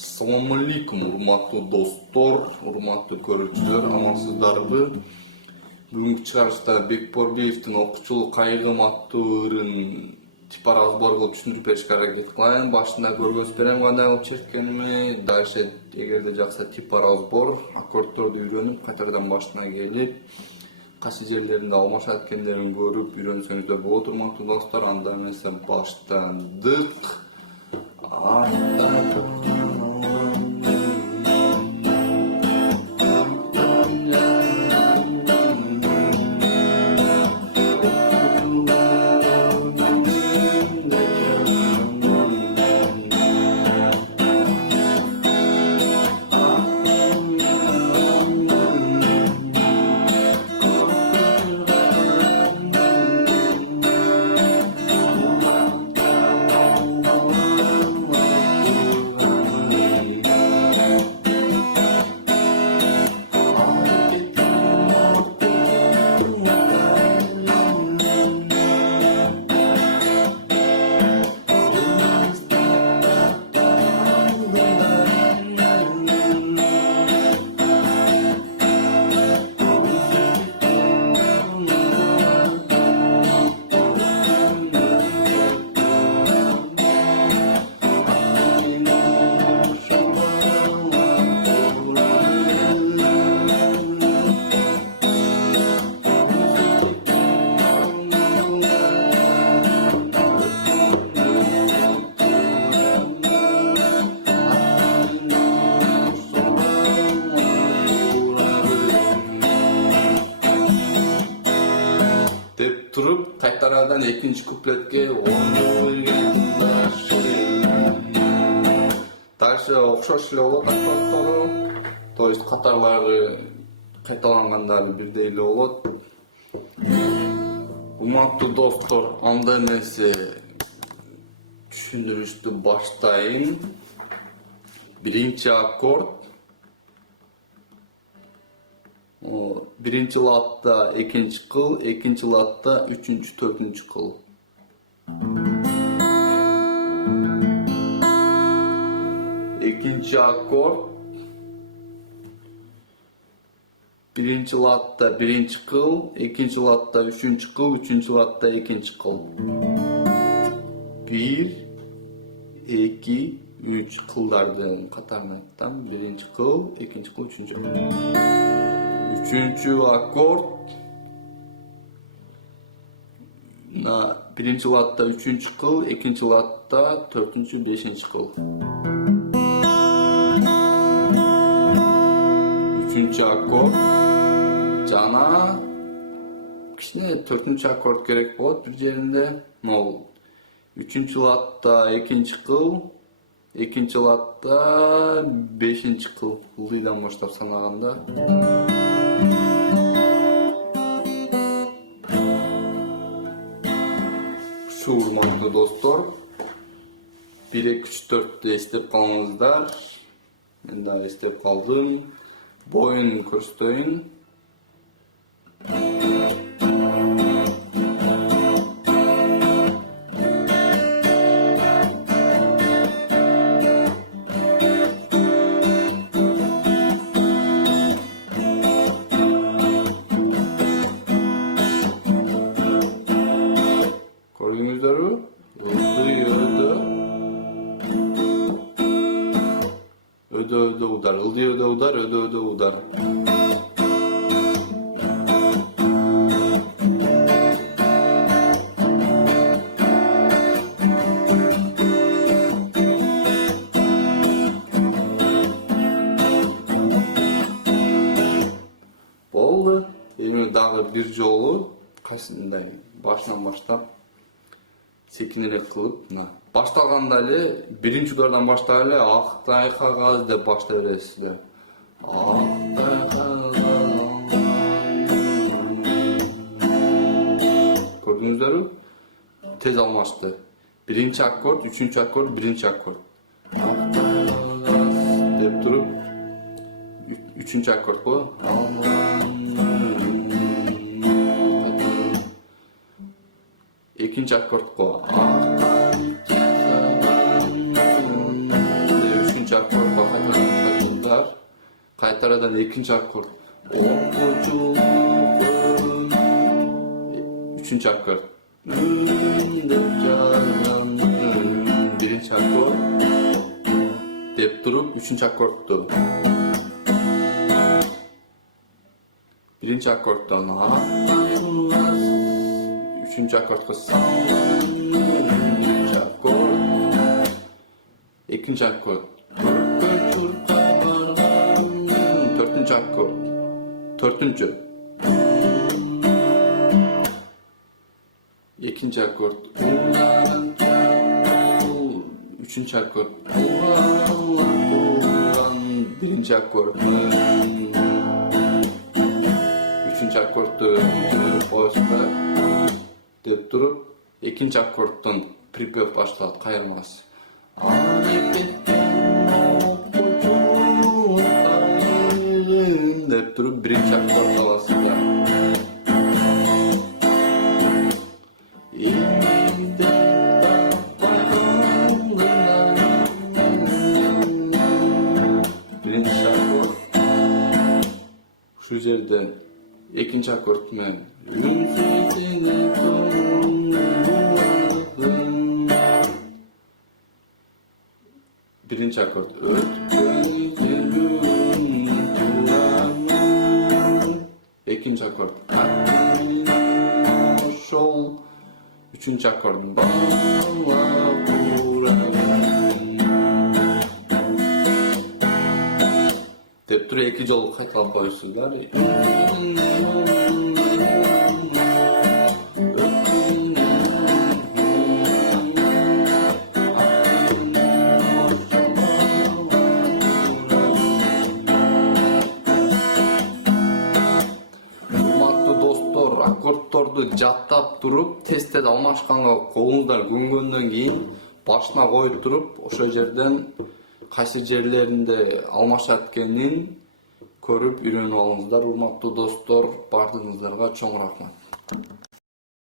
Assalamu alaikum, urmatlı dostlar, urmatlı көрүүчүлөр, амансыздарбы? Бүгүнкү чыгарышта Бекбор Биевдин окуучулук кайгым аттуу ырын типоразбор кылып түшүндүрүп беришке аракет кылайын. Башында көргөзүп берем кандай кылып чечкенимди. Дальше эгерде жакса типоразбор, аккордторду үйрөнүп, кайтадан башына келип, кайсы жерлеринде алмашат экендерин көрүп үйрөнсөңүздөр болот, урматтуу достор. Анда эмесе баштадык. Деп туруп, кайтарадан экинчи куплетке дальше окшош эле болот аккордтору, то есть катарлары кайталангандары бирдей эле болот. Урматтуу достор, анда эмесе түшүндүрүштү баштайын. Биринчи аккорд, биринчи латта экинчи кыл, экинчи латта үчүнчү, төртүнчү кыл. Экинчи аккорд, биринчи латта биринчи кыл, экинчи латта үчүнчү кыл, үчүнчү латта экинчи кыл. Бир, эки, үч кылдардын катарына айттым. Биринчи кыл, экинчи кыл, үчүнчү кыл. Üçüncü akord, birinci latta üçüncü kıl, ikinci latta dördüncü, beşinci kıl. Üçüncü akord, cana, kişine dördüncü akord gerek bolot bir yerinde. Üçüncü latta ikinci kıl, ikinci latta beşinci kıl. Ilıydan başlap sanaganda. Şu urmantуу достор, 1, 2, 3, 4'te эстеп калыңыздар. Мен да эстеп калдым. Боюн көрсөтөйүн. Gördüğünüzleri ödü udar, ödü udar, ödü udar. Oldu. Benim daha bir jolu kasındayım. Baştan baştan секинерек кылып, баштаганда эле биринчи удардан баштап эле актай кагаз деп баштай бересиздер. Көрдүңүздөрбү? Тез алмашты. Биринчи аккорд, үчүнчү аккорд, биринчи аккорд. Деп туруп, үчүнчү аккорд го. İkinci akort bu. Üçüncü akort Кайтарадан экинчи аккорд. Окуучулук. Üçüncü akord. Birinci akord. Dep durup üçüncü akorddu. Birinci akorddan üçüncü akordga birinci akord. İkinci akord. Dördüncü akord. Dördüncü. İkinci akord. Üçüncü akord. Birinci akord. Üçüncü akordu boşta dep durup, ikinci akorddan pripев başladı, kayırmaz. Dep durup birinci akord alasında. Birinci akord. Şu yerde ikinci akord men. Birinci akord. İkinci akord. Sol. Üçüncü akord. Dep durup iki jol katlap koyuyorsunlar. Akordторду жаттап туруп, тестеде алмашканга колуңуздар көнгөндөн кийин башына коюп туруп, ошол жерден кайсы жерлеринде алмашат экенин көрүп үйрөнүп алыңыздар. Урматтуу достор, бардыгыңыздарга чоң рахмат.